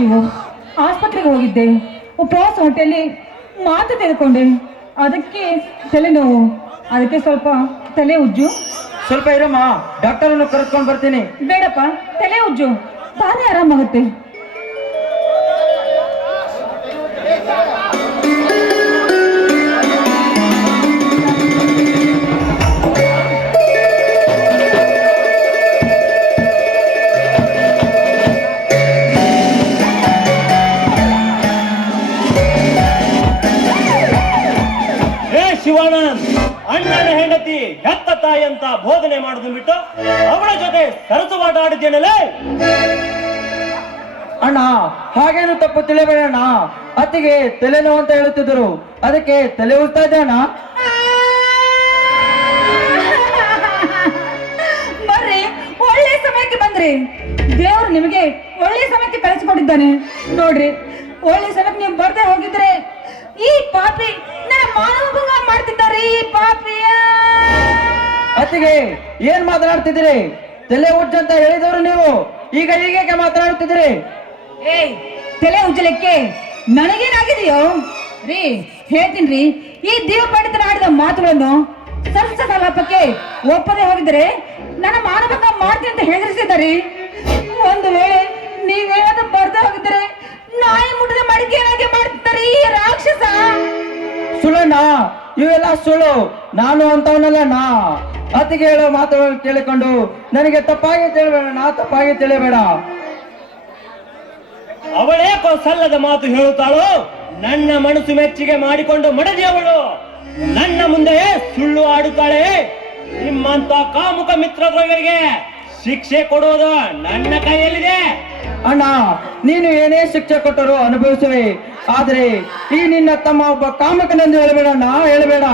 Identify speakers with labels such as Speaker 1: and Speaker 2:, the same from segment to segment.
Speaker 1: ಶಿವು ಆಸ್ಪತ್ರೆಗೆ ಹೋಗಿದ್ದೆ. ಉಪವಾಸ ಹೊಟ್ಟೆಯಲ್ಲಿ ಮಾತು ತೆಗೆದುಕೊಂಡೆ ಅದಕ್ಕೆ ತಲೆನೋವು. ಅದಕ್ಕೆ ಸ್ವಲ್ಪ ತಲೆ ಉಜ್ಜು.
Speaker 2: ಸ್ವಲ್ಪ ಇರಮ್ಮ ಡಾಕ್ಟರ್ ಅನ್ನು ಕರೆಸ್ಕೊಂಡು ಬರ್ತೀನಿ.
Speaker 1: ಬೇಡಪ್ಪ ತಲೆ ಉಜ್ಜು. ತಾನೇ ಆರಾಮಾಗುತ್ತೆ.
Speaker 3: ಅಂತ ಬೋಧನೆ ಮಾಡುದು ಬಿಟ್ಟು ಅವಳ ಜೊತೆ ಸರಸವಾಟ ಆಡಿದ್ದೇನಲ್ಲೇ
Speaker 2: ಅಣ್ಣ ಹಾಗೇನು ತಪ್ಪು ತಿಳಿಬೇಡಣ್ಣ ಅತ್ತಿಗೆ ತಲೆನೋವು ಅಂತ ಹೇಳುತ್ತಿದ್ರು ಅದಕ್ಕೆ ತಲೆ ಉಳ್ತಾ ಇದೆ ಅಣ್ಣ?
Speaker 1: ಬರ್ರಿ ಒಳ್ಳೆ ಸಮಯಕ್ಕೆ ಬಂದ್ರಿ. ದೇವರು ನಿಮಗೆ ಒಳ್ಳೆ ಸಮಯಕ್ಕೆ ಕಳಿಸಿಕೊಟ್ಟಿದ್ದಾನೆ. ನೋಡ್ರಿ ಒಳ್ಳೆ ಸಮಯಕ್ಕೆ ನೀವು ಬರ್ದೇ ಹೋಗಿದ್ರೆ ಈ ಪಾಪಿ ನನ್ನ ಮಾನವಭಂಗ ಮಾಡ್ತಿದ್ದಾರೆ ಈ ಪಾಪಿಯ.
Speaker 2: ಅತ್ತಿಗೆ ಏನ್ ಮಾತನಾಡ್ತಿದ್ದೀರಿ? ತಲೆ ಉಜ್ಜ ಅಂತ ಹೇಳಿದವರು ನೀವು. ಈಗ ಈಗೇಕೆ ಮಾತನಾಡುತ್ತಿದ್ದೀರಿ?
Speaker 1: ಏಯ್ ತಲೆ ಉಜ್ಜಲಿಕ್ಕೆ ನನಗೇನಾಗಿದೆಯೋ? ರೀ ಹೇಳ್ತೀನ್ರಿ ಈ ದೇವ ಪಂಡಿತರ ಆಡಿದ ಮಾತುಗಳನ್ನು ಸರ್ಸ ಕಲಾಪಕ್ಕೆ ಒಪ್ಪದೆ ಹೋಗಿದ್ರೆ ನನ್ನ ಮಾನಭಂಗ ಮಾಡ್ತೀನಿ ಅಂತ ಹೆದರಿಸಿದ್ದಾರೆ ಒಂದು ವೇಳೆ ನೀವೇನಾದ್ರೂ ಬರ್ದೇ ಹೋಗಿದ್ರೆ ನಾಯಿ ಮುಟ್ಟದ ಮಡಿಕೆನಾಗೆ ಮಾಡ್ತಾರೆ ಈ ರಾಕ್ಷಸ.
Speaker 2: ಸುಳ್ಳಣ್ಣ ಇವೆಲ್ಲ ಸುಳ್ಳು. ನಾನು ಅಂತವನಲ್ಲಣ್ಣ. ಅತ್ತಿಗೆ ಹೇಳೋ ಮಾತುಗಳನ್ನು ಕೇಳಿಕೊಂಡು ನನಗೆ ತಪ್ಪಾಗಿ ತಿಳಿಬೇಡ ನಾ ತಪ್ಪಾಗಿ ತಿಳಿಬೇಡ.
Speaker 3: ಅವಳೇ ಸಲ್ಲದ ಮಾತು ಹೇಳುತ್ತಾಳು? ನನ್ನ ಮನಸ್ಸು ಮೆಚ್ಚಿಗೆ ಮಾಡಿಕೊಂಡು ಮಡದಿ ಅವಳು ನನ್ನ ಮುಂದೆ ಸುಳ್ಳು ಆಡುತ್ತಾಳೆ. ನಿಮ್ಮಂತ ಕಾಮುಕ ಮಿತ್ರರಿಗೆ ಶಿಕ್ಷೆ ಕೊಡುವುದು ನನ್ನ ಕೈಯಲ್ಲಿದೆ.
Speaker 2: ಅಣ್ಣ ನೀನು ಏನೇ ಶಿಕ್ಷೆ ಕೊಟ್ಟರು ಅನುಭವಿಸುವೆ. ಆದರೆ ಈ ನಿನ್ನ ತಮ್ಮ ಒಬ್ಬ ಕಾಮಕನೆಂದು ಹೇಳಬೇಡ ನಾ ಹೇಳಬೇಡ.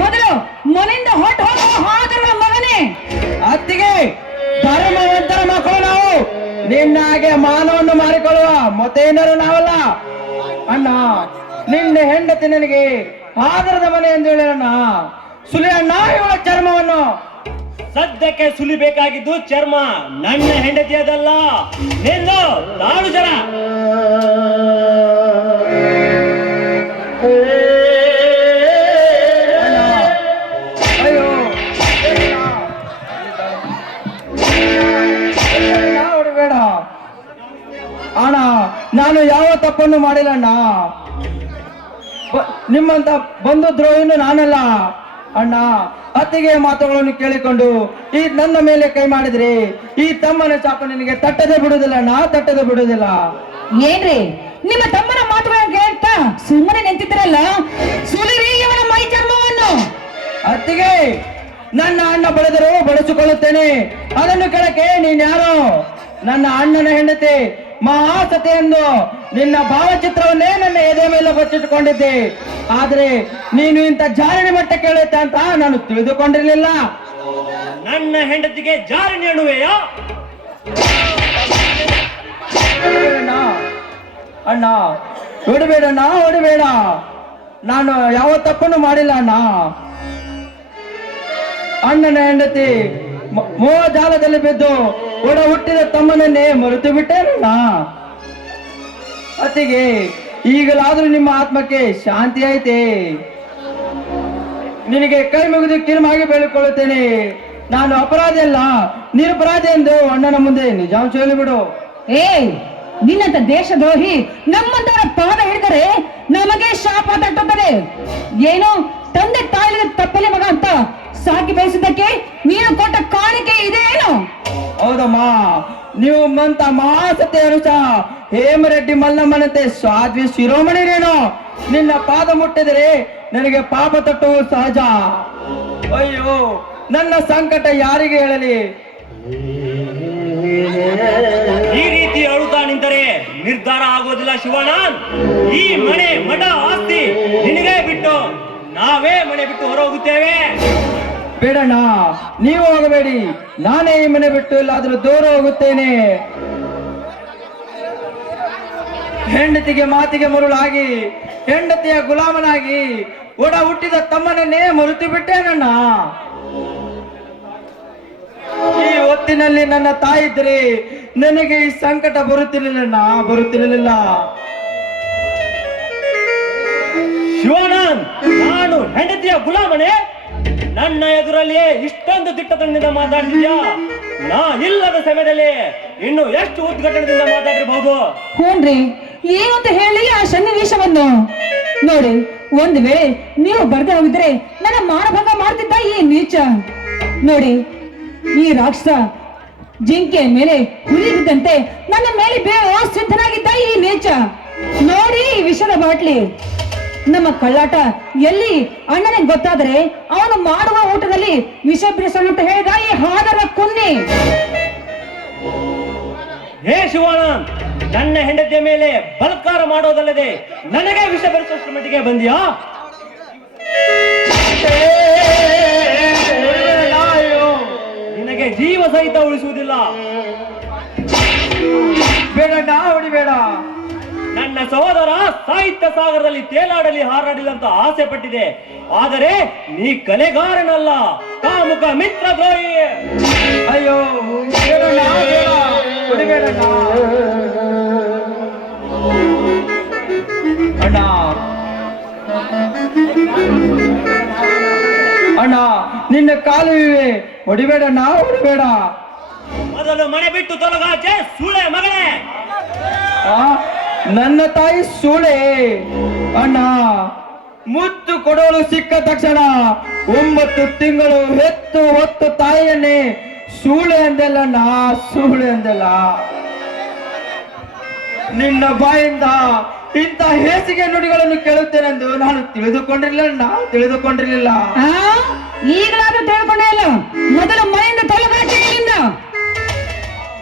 Speaker 1: ಮೊದಲು ಮನೆಯಿಂದ ಹೊಟ್ಟು ಹೋಗುವ ಹಾದರುವ ಮಗನೇ.
Speaker 2: ಅತ್ತಿಗೆ ಧರ್ಮವಂತರ ಮಕ್ಕಳು ನಾವು. ನಿನ್ನ ಹಾಗೆ ಮಾನವನ್ನು ಮಾರಿಕೊಳ್ಳುವ ಮತ್ತೇನರು ನಾವಲ್ಲ. ಅಣ್ಣ, ನಿನ್ನ ಹೆಂಡತಿ ನನಗೆ ಆದರದ ಮನೆ ಎಂದು ಹೇಳಿರಣ್ಣ ಸುಲಿ ಅಣ್ಣ ಇವಳ ಚರ್ಮವನ್ನು.
Speaker 3: ಸದ್ಯಕ್ಕೆ ಸುಲಿಬೇಕಾಗಿದ್ದು ಚರ್ಮ ನನ್ನ ಹೆಂಡತಿಯದಲ್ಲ. ನಿಲ್ಲು ನಾಳು ಜನ.
Speaker 2: ತಪ್ಪನ್ನು ಮಾಡಿಲ್ಲ ಅಣ್ಣ. ಬ- ನಿಮ್ಮಂತ ಬಂದು ದ್ರೋಹಿನು ನಾನಲ್ಲ. ಅಣ್ಣ ಅತ್ತಿಗೆ ಮಾತುಗಳನ್ನು ಕೇಳಿಕೊಂಡು ಈ ನನ್ನ ಮೇಲೆ ಕೈ ಮಾಡಿದ್ರಿ. ಈ ತಮ್ಮನ ಚಾಕು ನಿನಗೆ ತಟ್ಟದೆ ಬಿಡುದಿಲ್ಲ ಅಣ್ಣ ತಟ್ಟದೆ ಬಿಡುದಿಲ್ಲ
Speaker 1: ಏನ್ರಿ? ನಿಮ್ಮ ತಮ್ಮನ ಮಾತುಗಳನ್ನು ಕೇಳ್ತಾ ಸುಮ್ಮನೆ ನಿಂತಿದ್ರಲ್ಲ ಸುಲಿರಿ ಇವನ ಮೈ ಚರ್ಮವನ್ನು.
Speaker 2: ಅತ್ತಿಗೆ ನನ್ನ ಅಣ್ಣ ಬೆಳೆದರೂ ಬಳಸಿಕೊಳ್ಳುತ್ತೇನೆ. ಅದನ್ನು ಕೆಳಕ್ಕೆ ನೀನ್ಯಾರು ನನ್ನ ಅಣ್ಣನ ಹೆಂಡತಿ ಮಹಾಸತಿ ಎಂದು ನಿನ್ನ ಭಾವಚಿತ್ರವನ್ನೇ ನನ್ನ ಎದೆ ಮೇಲೆ ಬಚ್ಚಿಟ್ಟುಕೊಂಡಿದ್ದೆ. ಆದ್ರೆ ನೀನು ಇಂಥ ಜಾರಣೆ ಮಟ್ಟ ಕೇಳುತ್ತೆ ಅಂತ ನಾನು ತಿಳಿದುಕೊಂಡಿರಲಿಲ್ಲ.
Speaker 3: ನನ್ನ ಹೆಂಡತಿಗೆ ಜಾರಣೆ ನೀಡುವೆಯಾ
Speaker 2: ಅಣ್ಣ ಹೊಡಿಬೇಡಣ್ಣ ಹೊಡಿಬೇಡ. ನಾನು ಯಾವ ತಪ್ಪನ್ನು ಮಾಡಿಲ್ಲ ಅಣ್ಣ. ಅಣ್ಣನ ಹೆಂಡತಿ ಮೋ ಮೋಹ ಜಾಲದಲ್ಲಿ ಬಿದ್ದು ಒಡ ಹುಟ್ಟಿದ ತಮ್ಮನನ್ನೇ ಮರೆತು ಬಿಟ್ಟೇನಲ್ಲ ಅತ್ತಿಗೆ, ಈಗಲಾದ್ರೂ ನಿಮ್ಮ ಆತ್ಮಕ್ಕೆ ಶಾಂತಿ ಐತೆ. ನಿನಗೆ ಕೈ ಮುಗಿದು ಕಿರುಮಾಗಿ ಬೇಡಿಕೊಳ್ಳುತ್ತೇನೆ. ನಾನು ಅಪರಾಧ ಅಲ್ಲ, ನಿರಪರಾಧಿ ಎಂದು ಅಣ್ಣನ ಮುಂದೆ ನಿಜಾಂಶ ಹೇಳಿಬಿಡು.
Speaker 1: ಏಯ್, ನಿನ್ನಂತ ದೇಶದ್ರೋಹಿ ನಮ್ಮಂತವರ ಪಾದ ಹಿಡಿದರೆ ನಮಗೆ ಶಾಪ ತಟ್ಟುತ್ತದೆ. ಏನು ತಂದೆ ತಾಯಿಲಿಗೆ ತಪ್ಪಲೆ ಮಗ ಅಂತ ಸಾಕಿ ಬೆಳೆಸಿದ್ದಕ್ಕೆ ನೀನು ಕೊಟ್ಟ ಕಾಣಿಕೆ ಇದೇನು?
Speaker 2: ಹೌದಮ್ಮ ನೀವು ಮಂತ ಮಹಾಸತಿ ಅನುಷ ಹೇಮರೆಡ್ಡಿ ಮಲ್ಲಮ್ಮನಂತೆ ಸಾಧ್ವಿ ಶಿರೋಮಣಿರೇನು ನಿನ್ನ ಪಾದ ಮುಟ್ಟಿದರೆ ನನಗೆ ಪಾಪ ತಟ್ಟುವುದು ಸಹಜ. ಅಯ್ಯೋ ನನ್ನ ಸಂಕಟ ಯಾರಿಗೆ ಹೇಳಲಿ?
Speaker 3: ಈ ರೀತಿ ಅಳುತ್ತಾ ನಿಂತರೆ ನಿರ್ಧಾರ ಆಗೋದಿಲ್ಲ ಶಿವನಾನ್ ಈ ಮನೆ ಮಠ ಆಸ್ತಿ ನಿನಗೆ ಬಿಟ್ಟು ನಾವೇ ಮನೆ ಬಿಟ್ಟು ಹೊರ ಹೋಗುತ್ತೇವೆ
Speaker 2: ಬೇಡಣ್ಣ ನೀವು ಹೋಗಬೇಡಿ. ನಾನೇ ಈ ಮನೆ ಬಿಟ್ಟು ಎಲ್ಲಾದ್ರೂ ದೂರ ಹೋಗುತ್ತೇನೆ. ಹೆಂಡತಿಗೆ ಮಾತಿಗೆ ಮರುಳಾಗಿ, ಹೆಂಡತಿಯ ಗುಲಾಮನಾಗಿ, ಒಡ ಹುಟ್ಟಿದ ತಮ್ಮನನ್ನೇ ಮರೆತು ಬಿಟ್ಟೇನಣ್ಣ ಈ ಹೊತ್ತಿನಲ್ಲಿ ನನ್ನ ತಾಯಿದ್ರಿ ನನಗೆ ಈ ಸಂಕಟ ಬರುತ್ತಿರಲಿಲ್ಲ ಬರುತ್ತಿರಲಿಲ್ಲ.
Speaker 3: ಶಿವಾನಂದ್ ನಾನು ಹೆಂಡತಿಯ ಗುಲಾಮನೆ ನನ್ನ ಎದುರಲ್ಲಿಯೇ ಇಷ್ಟೊಂದು ದಿಟ್ಟತನದಿಂದ ಮಾತಾಡ್ತಿದ್ಯಾ? ನಾ ಇಲ್ಲದ ಸಮಯದಲ್ಲಿ ಇನ್ನು ಎಷ್ಟು ಉದ್ಘಟನದಿಂದ ಮಾತಾಡಿರಬಹುದು?
Speaker 1: ಹೂನ್ರಿ, ಏನು ಹೇಳಿ ಆ ಸನ್ನಿವೇಶವನ್ನು. ನೋಡಿ, ಒಂದ್ ವೇಳೆ ನೀವು ಬರ್ದೆ ಹೋಗಿದ್ರೆ ನನ್ನ ಮಾನಭಂಗ ಮಾಡ್ತಿದ್ದ ಈ ನೀಚ. ನೋಡಿ, ಈ ರಾಕ್ಷಸ ಜಿಂಕೆ ಮೇಲೆ ಹುರಿದಂತೆ ನನ್ನ ಮೇಲೆ ಬೇವ ಸಿದ್ಧನಾಗಿದ್ದ ಈ ನೀಚ. ನೋಡಿ ಈ ವಿಷದ ಬಾಟ್ಲಿ. ನಮ್ಮ ಕಳ್ಳಾಟ ಎಲ್ಲಿ? ಅಣ್ಣನಿಗೆ ಗೊತ್ತಾದರೆ ಅವನು ಮಾಡುವ ಊಟದಲ್ಲಿ ವಿಷ ಬಿಡಿಸೋಣ ಅಂತ ಹೇಳಿದ ಈ ಹಾದರ ಕುನ್ನಿ.
Speaker 3: ಹೇ ಶಿವಾಣ ನನ್ನ ಹೆಂಡತಿಯ ಮೇಲೆ ಬಲತ್ಕಾರ ಮಾಡೋದಲ್ಲದೆ ನನಗೆ ವಿಷ ಬೆರೆಸೋಷ್ಟು ಮಟ್ಟಿಗೆ ಬಂದಿಯಾ?
Speaker 2: ಅಯ್ಯೋ,
Speaker 3: ನಿನಗೆ ಜೀವ ಸಹಿತ ಉಳಿಸುವುದಿಲ್ಲ.
Speaker 2: ಬೇಡ ಹೊಡಿಬೇಡ
Speaker 3: ನನ್ನ ಸಹೋದರ ಸಾಹಿತ್ಯ ಸಾಗರದಲ್ಲಿ ತೇಲಾಡಲಿ ಹಾರಾಡಲಿ ಅಂತ ಆಸೆ ಪಟ್ಟಿದೆ. ಆದರೆ ನೀ ಕಲೆಗಾರನಲ್ಲ ಕಾಮುಖ ಮಿತ್ರ ದ್ರೋಹಿ.
Speaker 2: ಅಯ್ಯೋ ಅಣ್ಣ. ಅಣ್ಣ, ನಿನ್ನ ಕಾಲು ಇವೆ. ಹೊಡಿಬೇಡಣ್ಣ ಹೊಡಿಬೇಡ
Speaker 3: ಮೊದಲು ಮನೆ ಬಿಟ್ಟು ತೊಲಗಾಚೆ, ಸೂಳೆ ಮಗಳೇ.
Speaker 2: ನನ್ನ ತಾಯಿ ಸೂಳೆ. ಅಣ್ಣ, ಮುತ್ತು ಕೊಡೋಳು ಸಿಕ್ಕ ತಕ್ಷಣ ಒಂಬತ್ತು ತಿಂಗಳು ಹೆತ್ತು ಹೊತ್ತು ತಾಯಿಯನ್ನೇ ಸೂಳೆ ಅಂದೆಲ್ಲ, ನಾ ಸೂಳೆ ಅಂದೆಲ್ಲ. ನಿನ್ನ ಬಾಯಿಂದ ಇಂಥ ಹೇಸಿಗೆ ನುಡಿಗಳನ್ನು ಕೇಳುತ್ತೇನೆಂದು ನಾನು ತಿಳಿದುಕೊಂಡಿರಲಿಲ್ಲ ತಿಳಿದುಕೊಂಡಿರಲಿಲ್ಲ.
Speaker 1: ಆ? ಈಗಲಾದ್ರೂ ತಿಳ್ಕೊಂಡೇ ಇಲ್ಲ ಮೊದಲು ಮೈ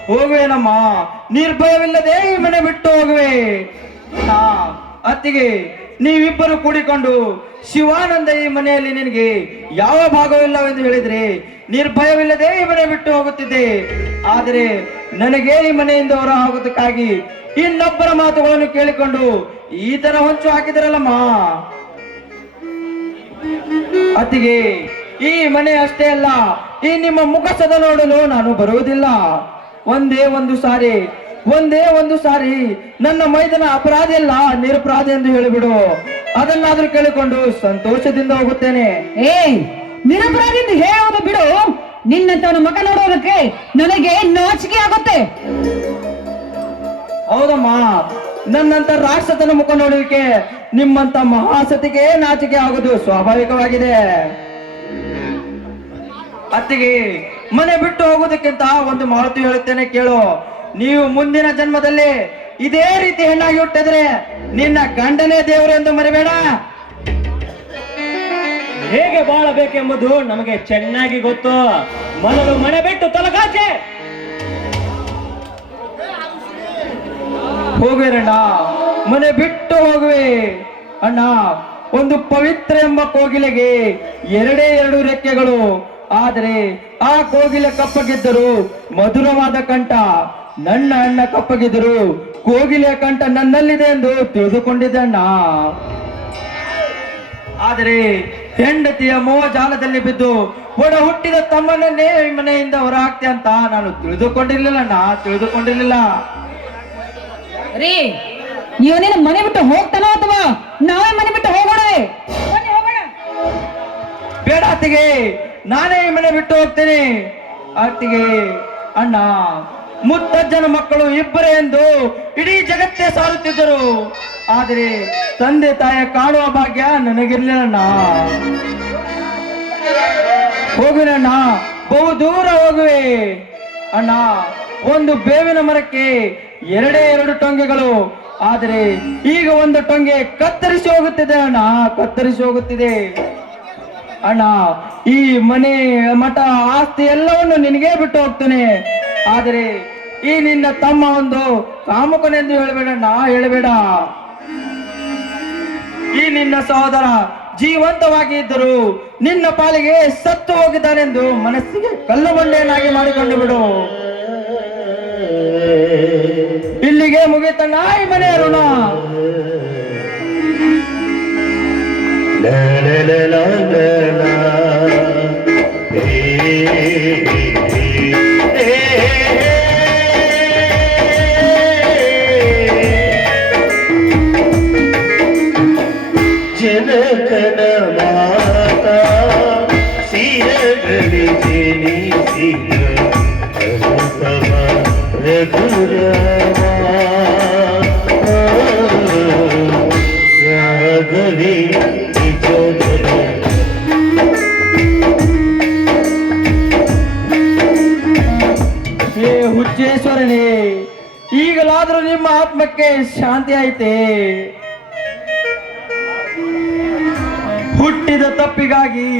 Speaker 2: ಹೋಗುವೇನಮ್ಮ. ನಿರ್ಭಯವಿಲ್ಲದೆ ಈ ಮನೆ ಬಿಟ್ಟು ಹೋಗುವೆ. ಅತ್ತಿಗೆ, ನೀವಿಬ್ಬರು ಕೂಡಿಕೊಂಡು ಶಿವಾನಂದ ಈ ಮನೆಯಲ್ಲಿ ನಿನಗೆ ಯಾವ ಭಾಗವಿಲ್ಲವೆಂದು ಹೇಳಿದ್ರೆ ನಿರ್ಭಯವಿಲ್ಲದೆ ಈ ಮನೆ ಬಿಟ್ಟು ಹೋಗುತ್ತಿದ್ದೆ. ಆದರೆ ನನಗೆ ಈ ಮನೆಯಿಂದ ಹೊರ ಹೋಗುವುದಕ್ಕಾಗಿ ಇನ್ನೊಬ್ಬರ ಮಾತುಗಳನ್ನು ಕೇಳಿಕೊಂಡು ಈ ತರ ಹೊಂಚು ಹಾಕಿದರಲ್ಲಮ್ಮ. ಅತ್ತಿಗೆ, ಈ ಮನೆ ಅಷ್ಟೇ ಅಲ್ಲ, ಈ ನಿಮ್ಮ ಮುಖಸದ ನೋಡಲು ನಾನು ಬರುವುದಿಲ್ಲ. ಒಂದೇ ಒಂದು ಸಾರಿ ಒಂದೇ ಒಂದು ಸಾರಿ ನನ್ನ ಮೈದನ ಅಪರಾಧ ಇಲ್ಲ ನಿರಪರಾಧ ಎಂದು ಹೇಳಿಬಿಡು. ಅದನ್ನಾದ್ರೂ ಕೇಳಿಕೊಂಡು ಸಂತೋಷದಿಂದ ಹೋಗುತ್ತೇನೆ.
Speaker 1: ಏ ನಿರಪರಾಧಿಂದ ಹೇಳುವುದು ಬಿಡು. ನಿನ್ನಂತವನ ಮಗ ನೋಡೋದಕ್ಕೆ ನನಗೆ ನಾಚಿಕೆ ಆಗುತ್ತೆ.
Speaker 2: ಹೌದಮ್ಮ ನನ್ನಂತ ರಾಕ್ಷಸನ ಮುಖ ನೋಡಲಿಕ್ಕೆ ನಿಮ್ಮಂತ ಮಹಾಸತಿಗೆ ನಾಚಿಕೆ ಆಗೋದು ಸ್ವಾಭಾವಿಕವಾಗಿದೆ. ಅತ್ತಿಗೆ ಮನೆ ಬಿಟ್ಟು ಹೋಗುವುದಕ್ಕಿಂತ ಒಂದು ಮಾತು ಹೇಳುತ್ತೇನೆ ಕೇಳು. ನೀವು ಮುಂದಿನ ಜನ್ಮದಲ್ಲಿ ಇದೇ ರೀತಿ ಹೆಣ್ಣಾಗಿ ಹುಟ್ಟಿದ್ರೆ ನಿನ್ನ ಗಂಡನೇ ದೇವರು ಎಂದು ಮರಿಬೇಡ.
Speaker 3: ಹೇಗೆ ಬಾಳಬೇಕೆಂಬುದು ನಮಗೆ ಚೆನ್ನಾಗಿ ಗೊತ್ತು. ಮೊದಲು ಮನೆ ಬಿಟ್ಟು ತಲಕಾಚೆ
Speaker 2: ಹೋಗಿರಣ್ಣ ಮನೆ ಬಿಟ್ಟು ಹೋಗುವೆ. ಅಣ್ಣ, ಒಂದು ಪವಿತ್ರ ಎಂಬ ಕೋಗಿಲೆಗೆ ಎರಡೇ ಎರಡು ರೆಕ್ಕೆಗಳು. ಆದರೆ ಆ ಕೋಗಿಲೆ ಕಪ್ಪಗಿದ್ದರು ಮಧುರವಾದ ಕಂಠ ನನ್ನ ಅಣ್ಣ ಕಪ್ಪಗಿದ್ದರು ಕೋಗಿಲೆಯ ಕಂಠ ನನ್ನಲ್ಲಿದೆ ಎಂದು ತಿಳಿದುಕೊಂಡಿದ್ದೆ ಅಣ್ಣ ಆದರೆ ಹೆಂಡತಿಯ ಮೋಹಜಾಲದಲ್ಲಿ ಬಿದ್ದು ಒಡ ಹುಟ್ಟಿದ ತಮ್ಮನನ್ನೇ ಮನೆಯಿಂದ ಹೊರ ಹಾಕ್ತೆ ಅಂತ ನಾನು ತಿಳಿದುಕೊಂಡಿರ್ಲಿಲ್ಲ ಅಣ್ಣ ತಿಳಿದುಕೊಂಡಿರ್ಲಿಲ್ಲ.
Speaker 1: ರೀ ಇವನೇನು ಮನೆ ಬಿಟ್ಟು ಹೋಗ್ತಾನೋ ಅಥವಾ ನಾವೇ ಮನೆ ಬಿಟ್ಟು ಹೋಗೋಣ.
Speaker 2: ಬೇಡ ಅತ್ತಿಗೆ ನಾನೇ ಮನೆ ಬಿಟ್ಟು ಹೋಗ್ತೇನೆ. ಅತ್ತಿಗೆ ಅಣ್ಣ, ಮುತ್ತಜ್ಜನ ಮಕ್ಕಳು ಇಬ್ಬರೇ ಎಂದು ಇಡೀ ಜಗತ್ತೇ ಸಾರುತ್ತಿದ್ದರು. ಆದರೆ ತಂದೆ ತಾಯ ಕಾಣುವ ಭಾಗ್ಯ ನನಗಿರ್ಲಿಲ್ಲಣ್ಣ. ಹೋಗಿನಣ್ಣ ಬಹು ದೂರ ಹೋಗುವೆ. ಅಣ್ಣ, ಒಂದು ಬೇವಿನ ಮರಕ್ಕೆ ಎರಡೇ ಎರಡು ಟೊಂಗೆಗಳು. ಆದರೆ ಈಗ ಒಂದು ಟೊಂಗೆ ಕತ್ತರಿಸಿ ಹೋಗುತ್ತಿದೆ ಅಣ್ಣ, ಕತ್ತರಿಸಿ ಹೋಗುತ್ತಿದೆ. ಅಣ್ಣ, ಈ ಮನೆ, ಮಠ, ಆಸ್ತಿ ಎಲ್ಲವನ್ನು ನಿನಗೆ ಬಿಟ್ಟು ಹೋಗ್ತೇನೆ. ಆದರೆ ಈ ನಿನ್ನ ತಮ್ಮ ಒಂದು ಕಾಮುಕನೆಂದು ನಾ ಹೇಳಬೇಡ. ಈ ನಿನ್ನ ಸಹೋದರ ಜೀವಂತವಾಗಿ ಇದ್ದರು ನಿನ್ನ ಪಾಲಿಗೆ ಸತ್ತು ಹೋಗಿದ್ದಾನೆಂದು ಮನಸ್ಸಿಗೆ ಕಲ್ಲು ಬಂಡೆಯನ್ನಾಗಿ ಮಾಡಿಕೊಂಡು ಬಿಡು. ಇಲ್ಲಿಗೆ ಮುಗಿತಣ್ಣ ಈ ಮನೆಯ ಋಣ.
Speaker 4: la la la la. ಐತೆ. ಹುಟ್ಟಿದ ತಪ್ಪಿಗಾಗಿ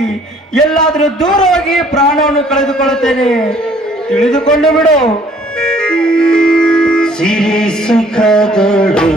Speaker 4: ಎಲ್ಲಾದ್ರೂ ದೂರ ಹೋಗಿ ಪ್ರಾಣವನ್ನು ಕಳೆದುಕೊಳ್ಳುತ್ತೇನೆ. ತಿಳಿದುಕೊಂಡು ಬಿಡು.
Speaker 5: ಸಿರಿ ಸುಖದೊಳು